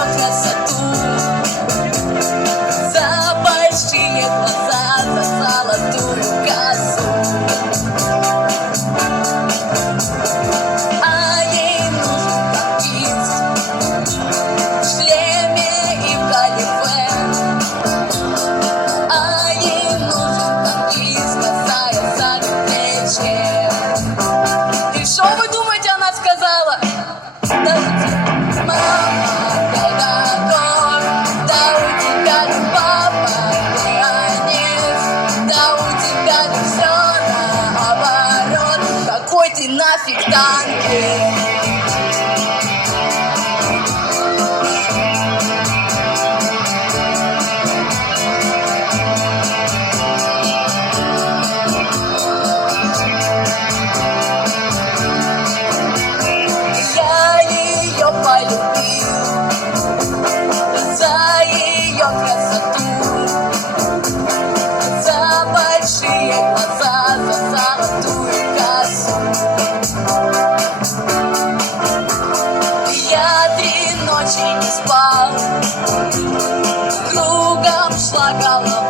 ее красоту, за большие глаза, за золотую косу. А ей нужен танкист в шлеме и в галифе. А ей нужен танкист, касая за плечи. И что вы думаете, она сказала? Да у тебя, мама, педагог, да у тебя не папа, пианист, да у тебя не все наоборот, какой ты нафиг танкист. Полюбил за ее красоту, за большие глаза, за золотую косу. Я 3 ночи не спал, кругом шла голова.